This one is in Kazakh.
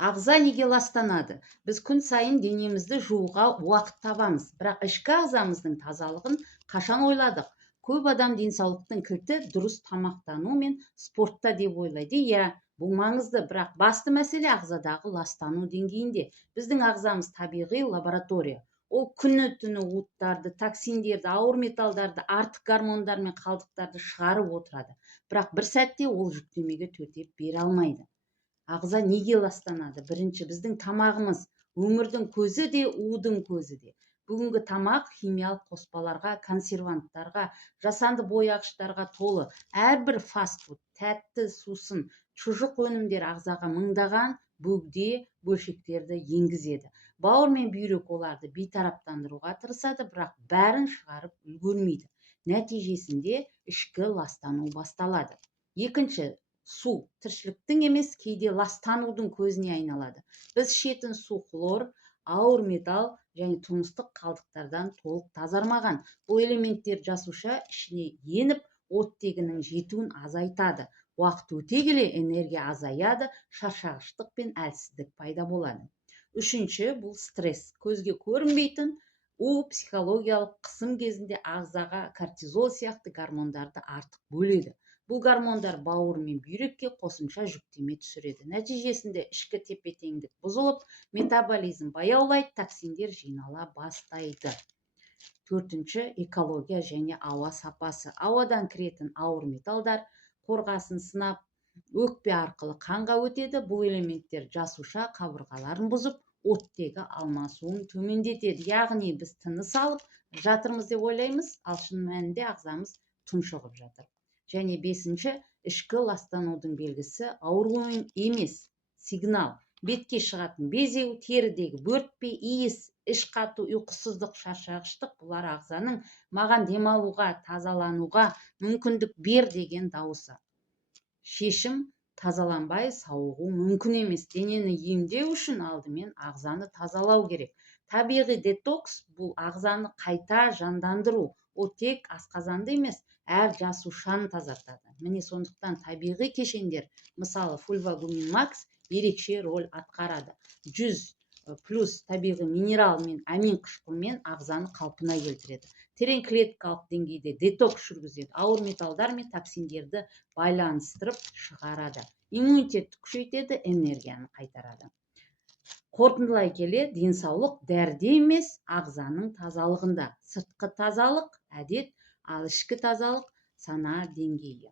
Ағза неге ластанады? Біз күн сайын денемізді жууға уақыт табамыз, бірақ ішкі ағзамыздың тазалығын қашан ойладық? Көп адам денсаулықтың кілті дұрыс тамақтану мен спортта деп ойлайды. Иә, бұл маңызды, бірақ басты мәселе ағзадағы ластану деңгейінде. Біздің ағзамыз табиғи лаборатория. Ол күні түні уыттарды, токсиндерді, ауыр металдарды, артық гормондар мен қалдықтарды шығарып отырады. Бірақ бір сәтте ол жүктемеге төтеп бере алмайды. Ағза неге ластанады? Бірінші, біздің тамағымыз. Өмірдің көзі де, удың көзі де. Бүгінгі тамақ химиялық қоспаларға, консерванттарға, жасанды бояғыштарға толы. Әрбір фастфуд, тәтті сусын, шұжық өнімдер ағзаға мыңдаған бөгде бөлшектерді енгізеді. Бауыр мен бүйрек оларды бейтараптандыруға тырысады, бірақ бәрін шығарып үлгермейді. Нәтижесінде ішкі ластану басталады. Екінші, су тіршіліктің емес, кейде ластанудың көзіне айналады. Біз ішетін су хлор, ауыр металл және тұрмыстық қалдықтардан толық тазармаған. Бұл элементтер жасуша ішіне еніп, оттегінің жетуін азайтады. Уақыт өте келе энергия азаяды, шаршағыштық пен әлсіздік пайда болады. Үшінші, бұл стресс. Көзге көрінбейтін психологиялық қысым кезінде ағзаға кортизол сияқты гормондарды артық бөледі. Бұл гормондар бауыр мен бүйрекке қосымша жүктеме түсіреді. Нәтижесінде ішкі тепе-теңдік бұзылып, метаболизм баяулайды, токсиндер жинала бастайды. Төртінші, экология және ауа сапасы. Ауадан кіретін ауыр металдар қорғасын сынап, өкпе арқылы қанға өтеді. Бұл элементтер жасуша қабырғаларын бұзып, оттегі алмасуын төмендетеді. Яғни біз тыныс алып жатырмыз деп ойлаймыз, ал шын мәнінде ағзамыз тұншығып жатыр. Және бесінші, ішкі ластанудың белгісі ауру емес, сигнал. Бетке шығатын безеу, терідегі бөртпе, иіс, іш қату, ұйқысыздық, шаршағыштық, бұлар ағзаның маған демалуға, тазалануға мүмкіндік бер деген дауысы. Шешім: тазаланбай сауығу мүмкін емес. Денені емдеу үшін алдымен ағзаны тазалау керек. Табиғи детокс бұл ағзаны қайта жандандыру. Ол тек асқазанды емес, әр жасушаны тазартады. Міне сондықтан табиғи кешендер, мысалы фульвагумин макс, ерекше роль атқарады. 100+ табиғи минерал мен амин қышқылмен ағзаны қалпына келтіреді. Терең клеткалық деңгейде детокс жүргізеді. Ауыр металдар мен токсиндерді байланыстырып шығарады. Иммунитетті күшейтеді, энергияны қайтарады. Қорытындылай келе, денсаулық дәріде емес, ағзаның тазалығында. Сыртқы тазалық әдет, ал ішкі тазалық сана деңгейі.